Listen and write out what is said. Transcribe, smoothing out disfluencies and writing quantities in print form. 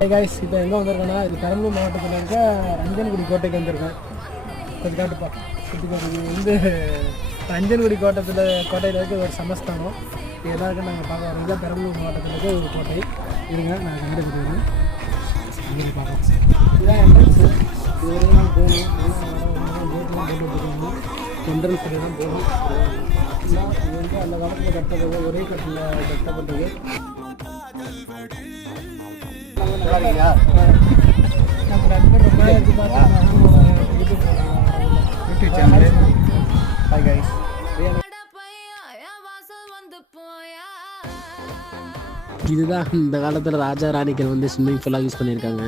Hey guys, இப்போ எங்கே வந்திருக்கேன்னா இது பெரம்பலூர் மாவட்டத்தில் இருக்க ரஞ்சன்குடி கோட்டைக்கு வந்திருக்கேன். கொஞ்சம் காட்டுப்பா சுற்றி காட்டுறது வந்து ரஞ்சன்குடி கோட்டையில் இருக்க ஒரு சமஸ்தானம். இது எல்லாருக்கும் நாங்கள் பார்க்க வரோம். இதுதான் பெரம்பலூர் மாவட்டத்தில் இருக்க ஒரு கோட்டை. இருங்க நான் கண்டுபிடிக்கிறேன். இங்கே பார்க்கலாம். இதுதான் என்ட்ரன்ஸு. இது வரையும் போகணும். கேட்லாம் போட்டு வச்சுருக்கோம். என்ட்ரன்ஸ் தான் போகணும். இது வந்து அந்த காலத்தில் கட்டப்பட்டது, ஒரே கட்டில் கட்டப்பட்டது. இதுதான் இந்த காலத்துல ராஜா ராணிகள் வந்து ஸ்விம்மிங் பூலா யூஸ் பண்ணியிருக்காங்க.